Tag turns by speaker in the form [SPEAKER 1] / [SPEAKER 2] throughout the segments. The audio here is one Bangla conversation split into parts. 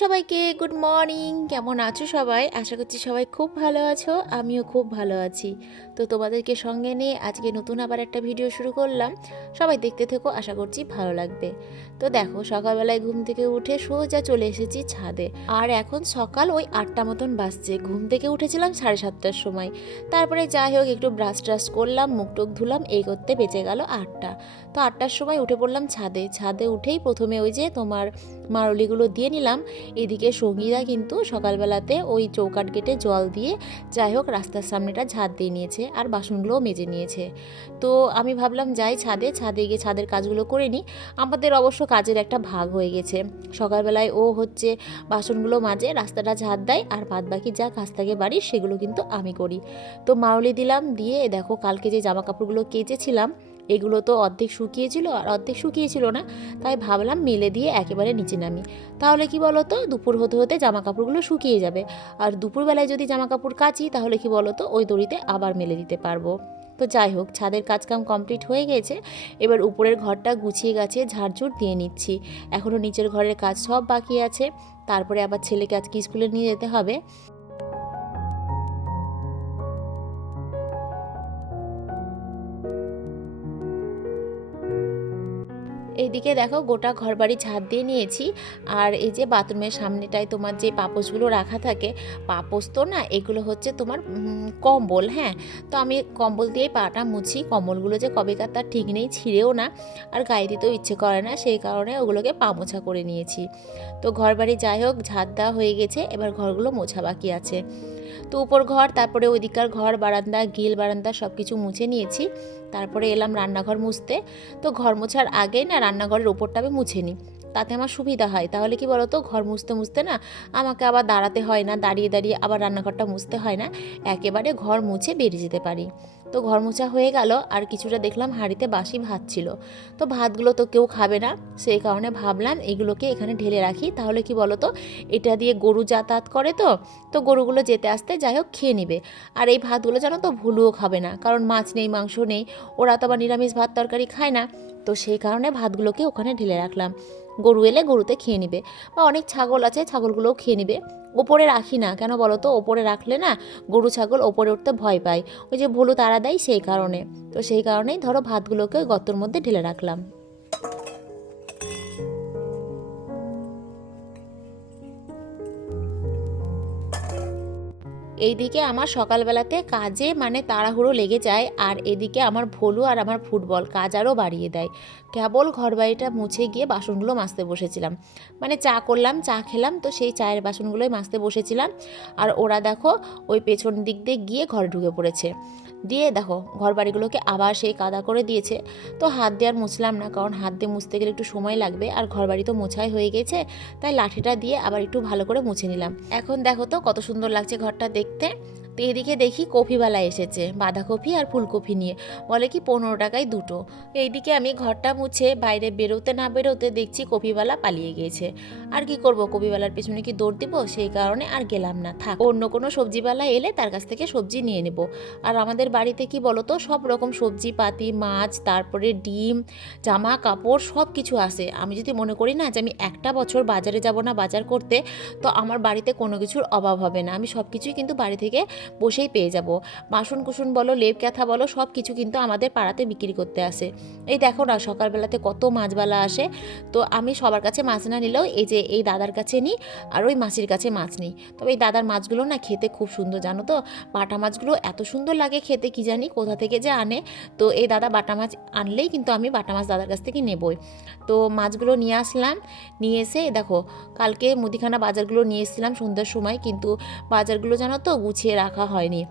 [SPEAKER 1] সবাইকে গুড মর্নিং। কেমন আছো সবাই? আশা করছি সবাই খুব ভালো আছো, আমিও খুব ভালো আছি। তো তোমাদেরকে সঙ্গে নিয়ে আজকে নতুন আবার একটা ভিডিও শুরু করলাম। সবাই দেখতে থেকো, আশা করছি ভালো লাগবে। তো দেখো, সকালবেলায় ঘুম থেকে উঠে সোজা চলে এসেছি ছাদে। আর এখন সকাল ওই আটটা মতন বাজছে। ঘুম থেকে উঠেছিলাম সাড়ে সাতটার সময়। তারপরে যাই হোক, একটু ব্রাশ ট্রাশ করলাম, মুখ টুক ধুলাম, এই করতে বেঁচে গেল আটটা। তো আটটার সময় উঠে পড়লাম ছাদে। ছাদে উঠেই প্রথমে ওই যে তোমার মারলিগুলো দিয়ে নিলাম। এদিকে সঙ্গীরা কিন্তু সকালবেলাতে ওই চৌকাট গেটে জল দিয়ে যাই হোক রাস্তার সামনেটা ঝাঁট দিয়ে নিয়েছে আর বাসনগুলোও মেজে নিয়েছে। তো আমি ভাবলাম যাই ছাদে ছাদে গিয়ে ছাদের কাজগুলো করে নিই। আমাদের অবশ্য কাজের একটা ভাগ হয়ে গেছে। সকালবেলায় ও হচ্ছে বাসনগুলো মাজে, রাস্তাটা ঝাঁট দেয় আর বাদ বাকি যা কাজ থাকে বাড়ির সেগুলো কিন্তু আমি করি। তো মাউলি দিলাম, দিয়ে দেখো কালকে যে জামা কাপড়গুলো কেচেছিলাম এগুলো তো অর্ধেক শুকিয়েছিল আর অর্ধেক শুকিয়েছিল না, তাই ভাবলাম মেলে দিয়ে একেবারে নিচে নামি। তাহলে কি বলো তো দুপুর হতে হতে জামা কাপড়গুলো শুকিয়ে যাবে। আর দুপুরবেলায় যদি জামা কাপড় কাচি, তাহলে কি বলো তো ওই দড়িতে আবার মেলে দিতে পারব। তো যাই হোক, ছাদের কাজকাম কমপ্লিট হয়ে গেছে। এবার উপরের ঘরটা গুছিয়ে গেছে ঝাড়ঝুড় দিয়ে নিচ্ছি। এখনও নিচের ঘরের কাজ সব বাকি আছে। তারপরে আবার ছেলেকে আজকে স্কুলে নিয়ে যেতে হবে। এইদিকে দেখো গোটা ঘরবাড়ি ঝাঁট দিয়ে নিয়েছি। আর এই যে বাথরুমের সামনেটায় তোমার যে পাপোশগুলো রাখা থাকে, পাপোশ তো না, এগুলো হচ্ছে তোমার কম্বল হ্যাঁ? তো আমি কম্বল দিয়েই পাটা মুছি, কম্বলগুলো যে কবেকার তার ঠিক নেই, ছিঁড়েও না, আর গায়ে দিতেও ইচ্ছে করে না, সেই কারণে ওগুলোকে পা মোছা করে নিয়েছি। তো ঘরবাড়ি যাই হোক ঝাঁট দেওয়া হয়ে গেছে, এবার ঘরগুলো মোছা বাকি আছে। তো উপর ঘর, তারপরে ওইদিকার ঘর, বারান্দা, গিল, বারান্দা সব কিছু মুছে নিয়েছি। তারপরে এলাম রান্নাঘর মুছতে। তো ঘর মোছার আগেই না রান্নাঘরের ওপরটা আমি মুছে নিই। তাতে আমার সুবিধা হয়। তাহলে কি বলতো? ঘর মুছতে মুছতে না আমাকে আবার দাঁড়াতে হয় না, দাঁড়িয়ে দাঁড়িয়ে আবার রান্নাঘরটা মুছতে হয় না। একেবারে ঘর মুছে বেরিয়ে যেতে পারি। তো ঘর মোছা হয়ে গেল, আর কিছুটা দেখলাম হাঁড়িতে বাসি ভাত ছিল। তো ভাতগুলো তো কেউ খাবে না সেই কারণে ভাবলাম এগুলোকে এখানে ঢেলে রাখি। তাহলে কি বলতো, এটা দিয়ে গরু যাতায়াত করে তো তো গরুগুলো যেতে আসতে যাই হোক খেয়ে নিবে। আর এই ভাতগুলো জানো তো, ভুলুও খাবে না, কারণ মাছ নেই, মাংস নেই, ওরা তো আবার নিরামিষ ভাত তরকারি খায় না। তো সেই কারণে ভাতগুলোকে ওখানে ঢেলে রাখলাম। গরু এলে গরুতে খেয়ে নিবে, বা অনেক ছাগল আছে, ছাগলগুলোও খেয়ে নিবে। ওপরে রাখি না। কেন বলো তো ওপরে রাখলে না গরু, ছাগল ওপরে উঠতে ভয় পায়। ওই যে ভুলু তারা দেয় সেই কারণে। তো সেই কারণেই ধরো ভাতগুলোকে ওই মধ্যে ঢেলে রাখলাম। এইদিকে আমার সকালবেলাতে কাজে মানে তাড়াহুড়ো লেগে যায়, আর এদিকে আমার ভোলু আর আমার ফুটবল কাজ আরও বাড়িয়ে দেয়। কেবল ঘরবাড়িটা মুছে গিয়ে বাসনগুলো মাজতে বসেছিলাম। মানে চা করলাম, চা খেলাম, তো সেই চায়ের বাসনগুলোই মাজতে বসেছিলাম। আর ওরা দেখো ওই পেছন দিক দিয়ে গিয়ে ঘরে ঢুকে পড়েছে। দিয়ে দেখো ঘর বাড়িগুলোকে আবার সেই কাদা করে দিয়েছে। তো হাত দিয়ে আর মুছলাম না, কারণ হাত দিয়ে মুছতে গেলে একটু সময় লাগবে। আর ঘর বাড়ি তো মোছাই হয়ে গেছে, তাই লাঠিটা দিয়ে আবার একটু ভালো করে মুছে নিলাম। এখন দেখো তো কত সুন্দর লাগছে ঘরটা দেখতে। তো এদিকে দেখি কফিওয়ালা এসেছে, বাঁধাকপি আর ফুলকপি নিয়ে। বলে কি পনেরো টাকায় দুটো। এইদিকে আমি ঘরটা মুছে বাইরে বেরোতে না বেরোতে দেখছি কপিওয়ালা পালিয়ে গিয়েছে। আর কি করব কপিওয়ালার পেছনে কি দৌড় দিব? সেই কারণে আর গেলাম না। থাক, অন্য কোনো সবজিওয়ালা এলে তার কাছ থেকে সবজি নিয়ে নেব। আর আমাদের বাড়িতে কি বলতো, সব রকম সবজি পাতি মাছ, তারপরে ডিম, জামা কাপড় সব কিছু আসে আমি যদি মনে করি না যে আমি একটা বছর বাজারে যাব না বাজার করতে, তো আমার বাড়িতে কোনো কিছুর অভাব হবে না। আমি সব কিছুই কিন্তু বাড়ি থেকে বসেই পেয়ে যাব। বাসন কুসুন বলো লেপ ক্যাথা বলো, সব কিছু কিন্তু আমাদের পাড়াতে বিক্রি করতে আসে। এই দেখো না, সকালবেলাতে কত মাছবালা আসে। তো আমি সবার কাছে মাছ না নিলেও এই যে এই দাদার কাছে নিই আর ওই মাসির কাছে মাছ নিই। তবে এই দাদার মাছগুলো না খেতে খুব সুন্দর, জানো তো? বাটা মাছগুলো এত সুন্দর লাগে খেতে, কি জানি কোথা থেকে যে আনে। তো এই দাদা বাটা মাছ আনলেই কিন্তু আমি বাটা মাছ দাদার কাছ থেকে নেবই। তো মাছগুলো নিয়ে আসলাম, নিয়ে এসে দেখো, কালকে মুদিখানা বাজারগুলো নিয়ে এসেছিলাম সন্ধ্যার সময়। কিন্তু বাজারগুলো জানো তো গুছিয়ে রাখা হয়নি।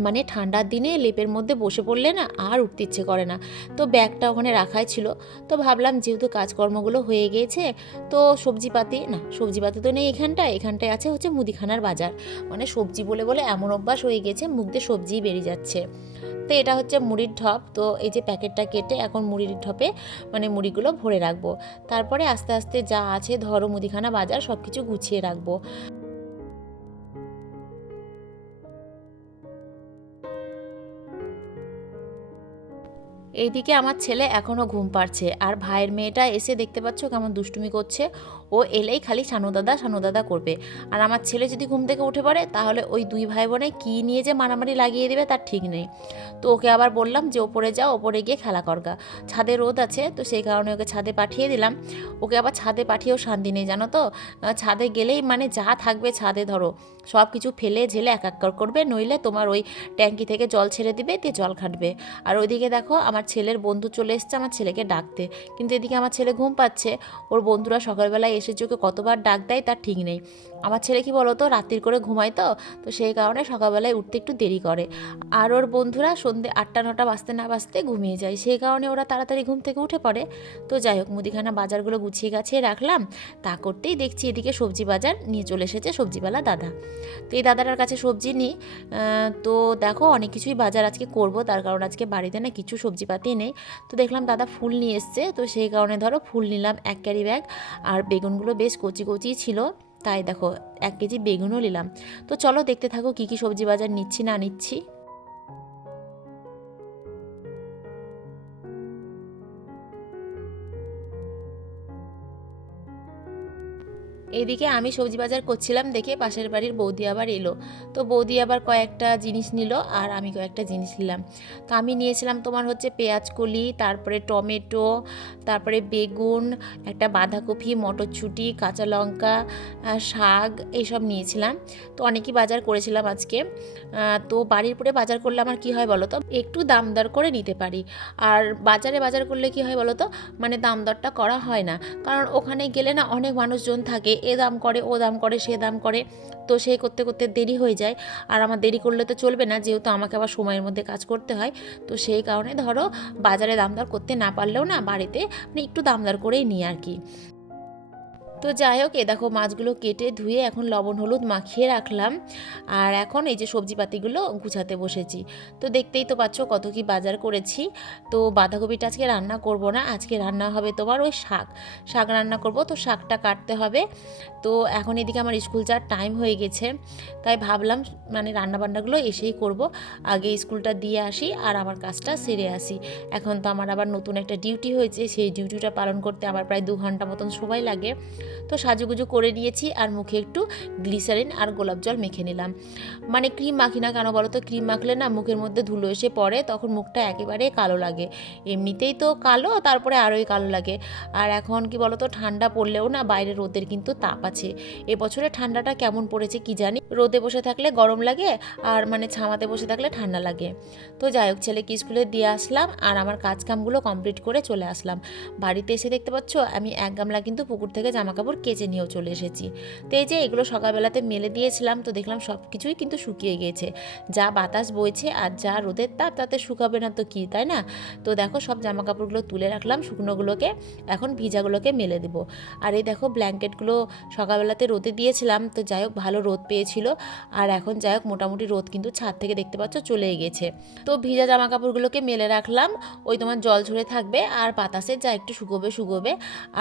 [SPEAKER 1] মানে ঠান্ডার দিনে লেপের মধ্যে বসে পড়লে না আর উঠতে ইচ্ছে করে না। তো ব্যাগটা ওখানে রাখাই ছিল। তো ভাবলাম যেহেতু কাজকর্মগুলো হয়ে গিয়েছে তো সবজিপাতি, না, সবজিপাতি তো নেই এখানটায় এখানটায় আছে হচ্ছে মুদিখানার বাজার। মানে সবজি বলে বলে এমন অভ্যাস হয়ে গেছে, মুখ দিয়ে সবজিই বেরিয়ে যাচ্ছে। তো এটা হচ্ছে মুড়ির ঢপ। তো এই যে প্যাকেটটা কেটে এখন মুড়ির ঢপে মানে মুড়িগুলো ভরে রাখব। তারপরে আস্তে আস্তে যা আছে ধরো মুদিখানা বাজার সব কিছু গুছিয়ে রাখব। এইদিকে আমার ছেলে এখনও ঘুম পাচ্ছে আর ভাইয়ের মেয়েটা এসে দেখতে পাচ্ছ কেমন দুষ্টুমি করছে। ও এলেই খালি সানু দাদা সানু দাদা করবে। আর আমার ছেলে যদি ঘুম থেকে উঠে পড়ে, তাহলে ওই দুই ভাই বোনে কী নিয়ে যে মারামারি লাগিয়ে দেবে তার ঠিক নেই। তো ওকে আবার বললাম যে, ওপরে যাও, ওপরে গিয়ে খেলা করগা। ছাদে রোদ আছে, তো সেই কারণে ওকে ছাদে পাঠিয়ে দিলাম। ওকে আবার ছাদে পাঠিয়েও শান্তি নেই, জানো তো? ছাদে গেলেই মানে যা থাকবে ছাদে ধরো। সব কিছু ফেলে ঝেলে একাকার করবে, নইলে তোমার ওই ট্যাঙ্কি থেকে জল ছেড়ে দিবে, দিয়ে জল খাটবে। আর ওইদিকে দেখো, আমার ছেলের বন্ধু চলে এসছে আমার ছেলেকে ডাকতে। কিন্তু এদিকে আমার ছেলে ঘুম পাচ্ছে। ওর বন্ধুরা সকালবেলায় এসে চোখে কতবার ডাক দেয় তার ঠিক নেই। আমার ছেলে কি বলো তো রাত্রির করে ঘুমায় তো তো সেই কারণে সকালবেলায় উঠতে একটু দেরি করে। আর ওর বন্ধুরা সন্ধে আটটা, নটা বাজতে না বাজতে ঘুমিয়ে যায়। সেই কারণে ওরা তাড়াতাড়ি ঘুম থেকে উঠে পড়ে। তো যাই হোক, মুদিখানা বাজারগুলো গুছিয়ে গাছিয়ে রাখলাম। তা করতেই দেখছি এদিকে সবজি বাজার নিয়ে চলে এসেছে সবজিওয়ালা দাদা। তো এই দাদাটার কাছে সবজি নিই তো দেখো অনেক কিছুই বাজার আজকে করব। তার কারণ আজকে বাড়িতে না কিছু সবজিপাতি নেই। তো দেখলাম দাদা ফুল নিয়ে এসছে। তো সেই কারণে ধরো ফুল নিলাম এক ক্যারি ব্যাগ। আর বেগুনগুলো বেশ কচি কচি ছিল। তাই দেখো, এক কেজি বেগুনও নিলাম। তো চলো দেখতে থাকো কী কী সবজি বাজার নিচ্ছি না নিচ্ছি। এইদিকে আমি সবজি বাজার করছিলাম দেখে পাশের বাড়ির বৌদি আবার এলো। তো বৌদি আবার কয়েকটা জিনিস নিল আর আমি কয়েকটা জিনিস নিলাম। তো আমি নিয়েছিলাম তোমার হচ্ছে পেঁয়াজ কলি তারপরে টমেটো, তারপরে বেগুন, একটা বাঁধাকপি, মটরশুঁটি, কাঁচা লঙ্কা শাক এইসব নিয়েছিলাম। তো অনেকই বাজার করেছিলাম আজকে। তো বাড়ির পরে বাজার করলে আমার কি হয় বলো তো? একটু দাম দর করে নিতে পারি। আর বাজারে বাজার করলে কি হয় বলো তো? মানে দাম দরটা করা হয় না। কারণ ওখানে গেলে না অনেক মানুষজন থাকে। এ দাম করে, ও দাম করে, সে দাম করে। তো সেই করতে করতে দেরি হয়ে যায়। আর আমার দেরি করলে তো চলবে না, যেহেতু আমাকে আবার সময়ের মধ্যে কাজ করতে হয়। তো সেই কারণে ধরো, বাজারে দাম দর করতে না পারলেও না, বাড়িতে মানে একটু দাম দর করেই নিই আর কি। তো যাই হোক এ দেখো মাছগুলো কেটে ধুয়ে এখন লবণ হলুদ মাখিয়ে রাখলাম। আর এখন এই যে সবজিপাতিগুলো গুছাতে বসেছি। তো দেখতেই তো পাচ্ছ কত কি বাজার করেছি। তো বাঁধাকপিটা আজকে রান্না করব না, আজকে রান্না হবে তোমার ওই শাক। শাক রান্না করব, তো শাকটা কাটতে হবে। তো এখন এদিকে আমার স্কুল যাওয়ার টাইম হয়ে গেছে। তাই ভাবলাম মানে রান্নাবান্নাগুলো এসেই করব। আগে স্কুলটা দিয়ে আসি আর আমার কাজটা সেরে আসি। এখন তো আমার আবার নতুন একটা ডিউটি হয়েছে, সেই ডিউটিটা পালন করতে আমার প্রায় দু ঘণ্টা মতন সময় লাগে। তো সাজুগুজু করে নিয়েছি আর মুখে একটু গ্লিসারিন আর গোলাপ জল মেখে নিলাম। মানে ক্রিম মাখি না কেন বলো তো ক্রিম মাখলে না মুখের মধ্যে ধুলো এসে পড়ে, তখন মুখটা একেবারে কালো লাগে। এমনিতেই তো কালো, তারপরে আরোই কালো লাগে। আর এখন কি বলো তো ঠান্ডা পড়লেও না বাইরে রোদের কিন্তু তাপ আছে। এবছরে ঠান্ডাটা কেমন পড়েছে কি জানি? রোদে বসে থাকলে গরম লাগে আর মানে ছামাতে বসে থাকলে ঠান্ডা লাগে। তো যাই হোক, ছেলেকে স্কুলে দিয়ে আসলাম আর আমার কাজ কামগুলো কমপ্লিট করে চলে আসলাম। বাড়িতে এসে দেখতে পাচ্ছ, আমি এক গামলা কিন্তু পুকুর থেকে জামা কাপড় কেচে নিয়েও চলে এসেছি। তো এই যে এগুলো সকালবেলাতে মেলে দিয়েছিলাম, তো দেখলাম সব কিছুই কিন্তু শুকিয়ে গিয়েছে যা বাতাস বইছে আর যা রোদের তাপ, তাতে শুকাবে না তো কী, তাই না? তো দেখো সব জামা কাপড়গুলো তুলে রাখলাম শুকনোগুলোকে, এখন ভিজাগুলোকে মেলে দেবো। আর এই দেখো ব্ল্যাঙ্কেটগুলো সকালবেলাতে রোদে দিয়েছিলাম, তো যাই হোক ভালো রোদ পেয়েছিল। আর এখন যাই হোক মোটামুটি রোদ কিন্তু ছাদ থেকে দেখতে পাচ্ছ চলে গেছে। তো ভিজা জামা কাপড়গুলোকে মেলে রাখলাম, ওই তোমার জল ঝরে থাকবে আর বাতাসে যা একটু শুকোবে শুকোবে।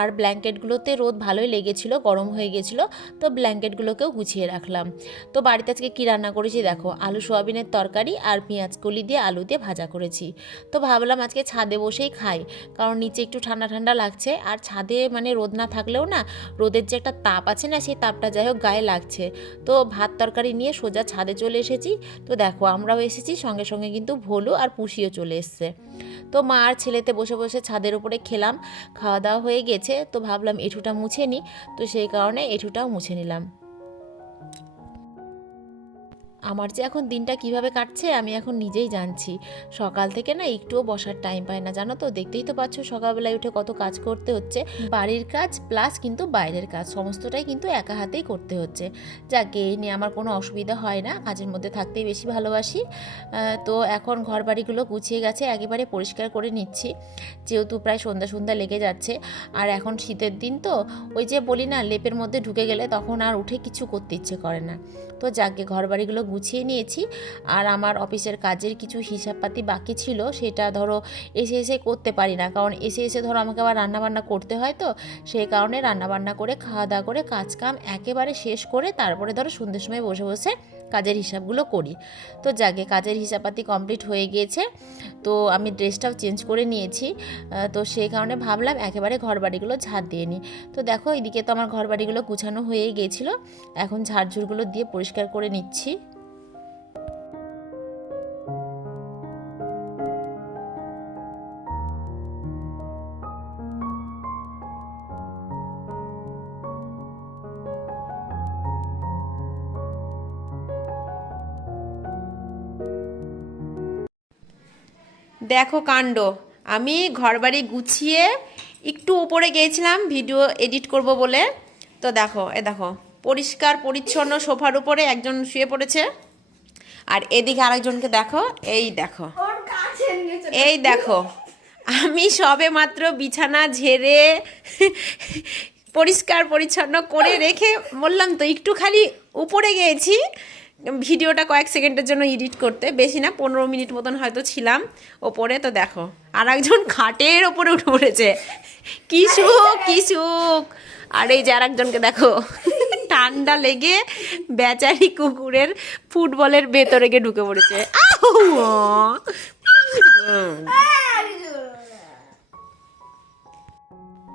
[SPEAKER 1] আর ব্ল্যাঙ্কেটগুলোতে রোদ ভালোই লেগেছিল, গরম হয়ে গেছিল, তো ব্ল্যাঙ্কেটগুলোকেও গুছিয়ে রাখলাম। তো বাড়িতে আজকে কী রান্না করেছি দেখো, আলু সোয়াবিনের তরকারি আর পেঁয়াজ কলি দিয়ে আলু দিয়ে ভাজা করেছি। তো ভাবলাম আজকে ছাদে বসেই খাই, কারণ নিচে একটু ঠান্ডা ঠান্ডা লাগছে, আর ছাদে মানে রোদ না থাকলেও না, রোদের যে একটা তাপ আছে না, সেই তাপটা যাই হোক গায়ে লাগছে। তো ভাত তরকারি নিয়ে সোজা ছাদে চলে এসেছি, তো দেখো আমরাও এসেছি, সঙ্গে সঙ্গে কিন্তু ভোলু আর পুষিও চলে এসছে। তো মা আর ছেলেতে বসে বসে ছাদের উপরে খেলাম, খাওয়া দাওয়া হয়ে গেছে, তো ভাবলাম এঁঠুটা মুছে নিই তো সেই কারণে এঁঠুটাও মুছে নিলাম। আমার যে এখন দিনটা কীভাবে কাটছে আমি এখন নিজেই জানছি। সকাল থেকে না একটুও বসার টাইম পায় না, জানো তো? দেখতেই তো পাচ্ছ সকালবেলায় উঠে কত কাজ করতে হচ্ছে। বাড়ির কাজ প্লাস কিন্তু বাইরের কাজ, সমস্তটাই কিন্তু একা হাতেই করতে হচ্ছে। যাকে, এই নিয়ে আমার কোনো অসুবিধা হয় না, কাজের মধ্যে থাকতেই বেশি ভালোবাসি। তো এখন ঘর বাড়িগুলো গুছিয়ে গেছে, একেবারে পরিষ্কার করে নিচ্ছি। যেহেতু প্রায় সন্ধ্যা সন্ধ্যা লেগে যাচ্ছে, আর এখন শীতের দিন তো, ওই যে বলি না, লেপের মধ্যে ঢুকে গেলে তখন আর উঠে কিছু করতে ইচ্ছে করে না। তো যাকে ঘর বাড়িগুলো গুছিয়ে নিয়েছি। আর আমার অফিসের কাজের কিছু হিসাবপাতি বাকি ছিল, সেটা ধরো এসে এসে করতে পারি না। কারণ এসে এসে ধরো আমাকে আবার রান্নাবান্না করতে হয় তো, সেই কারণে রান্নাবান্না করে খাওয়া দাওয়া করে কাজ কাম একেবারে শেষ করে তারপরে ধরো সন্ধ্যের সময় বসে বসে কাজের হিসাবগুলো করি। তো যাকে কাজের হিসাবপাতি কমপ্লিট হয়ে গিয়েছে। তো আমি ড্রেসটাও চেঞ্জ করে নিয়েছি। তো সেই কারণে ভাবলাম একেবারে ঘর বাড়িগুলো ঝাড় দিয়ে নিই। তো দেখো, এদিকে তো আমার ঘর বাড়িগুলো গুছানো হয়েই গিয়েছিল। এখন ঝাড়ঝুড়গুলো দিয়ে পরিষ্কার করে নিচ্ছি। দেখো কাণ্ড। আমি ঘরবাড়ি গুছিয়ে একটু উপরে গিয়েছিলাম ভিডিও এডিট করব বলে। তো দেখো এ দেখো পরিষ্কার পরিচ্ছন্ন সোফার উপরে একজন শুয়ে পড়েছে। আর এদিকে আরেকজনকে দেখো এই দেখো। এই দেখো আমি সবে মাত্র বিছানা ঝেড়ে পরিষ্কার পরিচ্ছন্ন করে রেখে বললাম তো একটু খালি উপরে গিয়েছি। ভিডিওটা কয়েক সেকেন্ডের জন্য এডিট করতে, বেশি না, পনেরো মিনিট মতন হয়তো ছিলাম ওপরে, তো দেখো আর একজন খাটের ওপরে উঠে পড়েছে। কি সুখ কি সুখ। আর এই যে আর একজনকে দেখো, ঠান্ডা লেগে বেচারি কুকুরের ফুটবলের ভেতরে গিয়ে ঢুকে পড়েছে। আউ!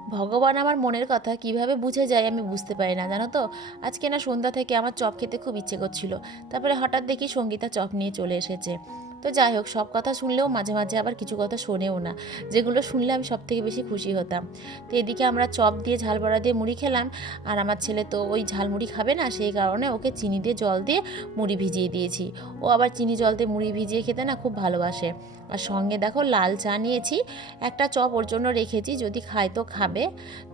[SPEAKER 1] ভগবান আমার মনের কথা কীভাবে বুঝে যায় আমি বুঝতে পারি না, জানো তো? আজকে না সন্ধ্যা থেকে আমার চপ খেতে খুব ইচ্ছে করছিল। তারপরে হঠাৎ দেখি সঙ্গীতা চপ নিয়ে চলে এসেছে। তো যাই হোক, সব কথা শুনলেও মাঝে মাঝে আবার কিছু কথা শোনেও না। যেগুলো শুনলে আমি সব থেকে বেশি খুশি হতাম। তো এদিকে আমরা চপ দিয়ে ঝাল বড়া দিয়ে মুড়ি খেলাম। আর আমার ছেলে তো ওই ঝাল মুড়ি খাবে না, সেই কারণে ওকে চিনি দিয়ে জল দিয়ে মুড়ি ভিজিয়ে দিয়েছি। ও আবার চিনি জল দিয়ে মুড়ি ভিজিয়ে খেতে না খুব ভালোবাসে। আর সঙ্গে দেখো লাল চা নিয়েছি একটা চপ ওর জন্য রেখেছি যদি খায় তো খাবে।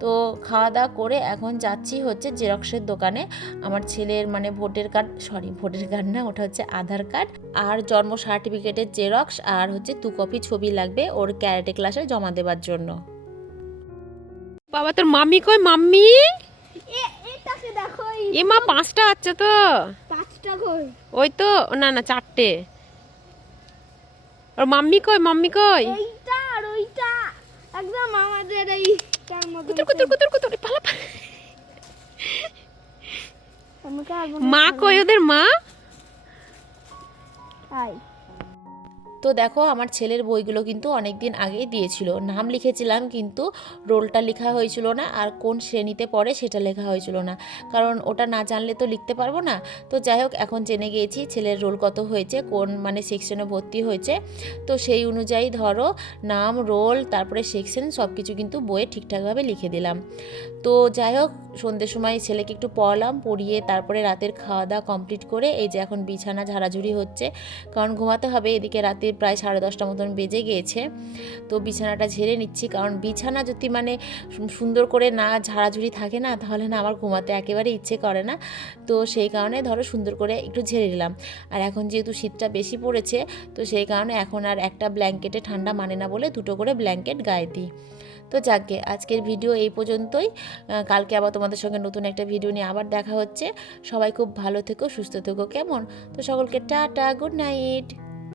[SPEAKER 1] তো খাওয়া দাওয়া করে এখন যাচ্ছি হচ্ছে জেরক্সের দোকানে। আমার ছেলের মানে ভোটের কার্ড সরি ভোটের কার্ড না ওটা হচ্ছে আধার কার্ড। আর জন্ম সার্টিফিকেটের জেরক্স আর হচ্ছে দু কপি ছবি লাগবে ওর ক্যারেটে ক্লাসে জমা দেওয়ার জন্য।
[SPEAKER 2] বাবা তোর মাম্মি কই? মাম্মি?
[SPEAKER 3] এ
[SPEAKER 2] মা পাঁচটা আছে তো।
[SPEAKER 3] পাঁচটা কই
[SPEAKER 2] ওই তো না না চারটে। আর মাম্মি কই মাম্মি কই?
[SPEAKER 3] এইটা আর ওইটা। একদম আমাদের এই তার মধ্যে
[SPEAKER 2] কুতুর কুতুর কুতুর কুতুর পালা পালা। মা কই ওদের মা?
[SPEAKER 3] আই
[SPEAKER 1] তো দেখো, আমার ছেলের বইগুলো কিন্তু অনেক দিন আগেই দিয়েছিল। নাম লিখেছিলাম কিন্তু রোলটা লেখা হয়েছিল না আর কোন শ্রেণীতে পড়ে সেটা লেখা হয়েছিল না। কারণ ওটা না জানলে তো লিখতে পারব না। তো যাই হোক, এখন জেনে গিয়েছি ছেলের রোল কত হয়েছে, কোন মানে সেকশনে ভর্তি হয়েছে। তো সেই অনুযায়ী ধরো, নাম, রোল, তারপরে সেকশন সব কিছু কিন্তু বইয়ে ঠিকঠাকভাবে লিখে দিলাম। তো যাই হোক সন্ধ্যের সময় ছেলেকে একটু পড়ালাম, পড়িয়ে তারপরে রাতের খাওয়া দাওয়া কমপ্লিট করে এই যে এখন বিছানা ঝাড়াঝুড়ি হচ্ছে। কারণ ঘুমাতে হবে, এদিকে রাতের প্রায় সাড়ে দশটা মতন বেজে গিয়েছে। তো বিছানাটা ঝেড়ে নিচ্ছি, কারণ বিছানা যদি মানে সুন্দর করে না ঝাড়াঝুড়ি থাকে না, তাহলে না আমার ঘুমাতে একেবারে ইচ্ছে করে না। তো সেই কারণে ধরো সুন্দর করে একটু ঝেড়ে নিলাম। আর এখন যেহেতু শীতটা বেশি পড়েছে, তো সেই কারণে এখন আর একটা ব্ল্যাঙ্কেটে ঠান্ডা মানে না বলে দুটো করে ব্ল্যাঙ্কেট গায়ে দিই। তো যাকে, আজকের ভিডিও এই পর্যন্তই। কালকে আবার তোমাদের সঙ্গে নতুন একটা ভিডিও নিয়ে আবার দেখা হচ্ছে। সবাই খুব ভালো থেকো, সুস্থ থেকো, কেমন? তো সকলকে টাটা, গুড নাইট।